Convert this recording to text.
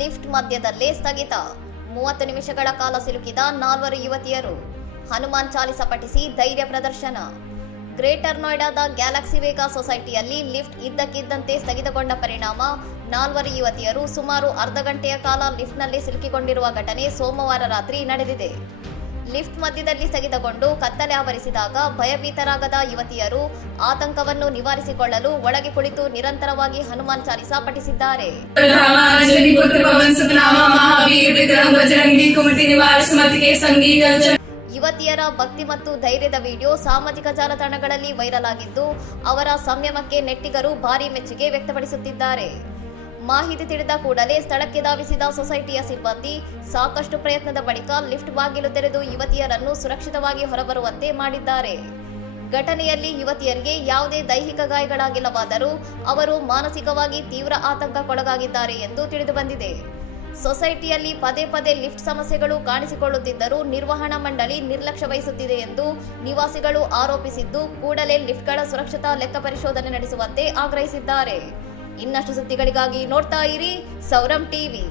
Lift ಮಧ್ಯದಲ್ಲೇ ಸ್ಥಗಿತ. 30 ನಿಮಿಷಗಳ ಕಾಲ ಸಿಲುಕಿದ 4 ಯುವತಿಯರು. ಹನುಮಾನ್ ಚಾಲಿಸ ಪಠಿಸಿ ಧೈರ್ಯ ಪ್ರದರ್ಶನ. ಗ್ರೇಟರ್ ನೋಯ್ಡಾದ ಗ್ಯಾಲಕ್ಸಿ ವೇಗಾ ಸೊಸೈಟಿಯಲ್ಲಿ ಲಿಫ್ಟ್ ಇದ್ದಕ್ಕಿದ್ದಂತೆ ಸ್ಥಗಿತಗೊಂಡ ಪರಿಣಾಮ 4 ಯುವತಿಯರು ಸುಮಾರು ಅರ್ಧ ಗಂಟೆಯ ಕಾಲ ಲಿಫ್ಟ್ನಲ್ಲಿ ಸಿಲುಕಿಕೊಂಡಿರುವ ಘಟನೆ ಸೋಮವಾರ ರಾತ್ರಿ ನಡೆದಿದೆ. ಲಿಫ್ಟ್ ಮಧ್ಯದಲ್ಲಿ ಸ್ಥಗಿತಗೊಂಡು ಕತ್ತಲೆ ಆವರಿಸಿದಾಗ ಭಯಭೀತರಾಗದ ಯುವತಿಯರು ಆತಂಕವನ್ನು ನಿವಾರಿಸಿಕೊಳ್ಳಲು ಒಳಗೆ ಕುಳಿತು ನಿರಂತರವಾಗಿ ಹನುಮಾನ್ ಚಾಲಿಸ ಪಠಿಸಿದ್ದಾರೆ. ಯುವತಿಯರ ಭಕ್ತಿ ಮತ್ತು ಧೈರ್ಯದ ವಿಡಿಯೋ ಸಾಮಾಜಿಕ ಜಾಲತಾಣಗಳಲ್ಲಿ ವೈರಲ್ ಆಗಿದ್ದು, ಅವರ ಸಂಯಮಕ್ಕೆ ನೆಟ್ಟಿಗರು ಭಾರೀ ಮೆಚ್ಚುಗೆ ವ್ಯಕ್ತಪಡಿಸುತ್ತಿದ್ದಾರೆ. ಮಾಹಿತಿ ತಿಳಿದ ಕೂಡಲೇ ಸ್ಥಳಕ್ಕೆ ಧಾವಿಸಿದ ಸೊಸೈಟಿಯ ಸಿಬ್ಬಂದಿ ಸಾಕಷ್ಟು ಪ್ರಯತ್ನದ ಬಳಿಕ ಲಿಫ್ಟ್ ಬಾಗಿಲು ತೆರೆದು ಯುವತಿಯರನ್ನು ಸುರಕ್ಷಿತವಾಗಿ ಹೊರಬರುವಂತೆ ಮಾಡಿದ್ದಾರೆ. ಘಟನೆಯಲ್ಲಿ ಯುವತಿಯರಿಗೆ ಯಾವುದೇ ದೈಹಿಕ ಗಾಯಗಳಾಗಿಲ್ಲವಾದರೂ ಅವರು ಮಾನಸಿಕವಾಗಿ ತೀವ್ರ ಆತಂಕಕ್ಕೊಳಗಾಗಿದ್ದಾರೆ ಎಂದು ತಿಳಿದುಬಂದಿದೆ. ಸೊಸೈಟಿಯಲ್ಲಿ ಪದೇ ಪದೇ ಲಿಫ್ಟ್ ಸಮಸ್ಯೆಗಳು ಕಾಣಿಸಿಕೊಳ್ಳುತ್ತಿದ್ದರೂ ನಿರ್ವಹಣಾ ಮಂಡಳಿ ನಿರ್ಲಕ್ಷ್ಯ ವಹಿಸುತ್ತಿದೆ ಎಂದು ನಿವಾಸಿಗಳು ಆರೋಪಿಸಿದ್ದು, ಕೂಡಲೇ ಲಿಫ್ಟ್ಗಳ ಸುರಕ್ಷತಾ ಲೆಕ್ಕ ಪರಿಶೋಧನೆ ನಡೆಸುವಂತೆ ಆಗ್ರಹಿಸಿದ್ದಾರೆ. ಇನ್ನಷ್ಟು ಸುದ್ದಿಗಳಿಗಾಗಿ ನೋಡ್ತಾ ಇರಿ ಸೌರಂ ಟಿವಿ.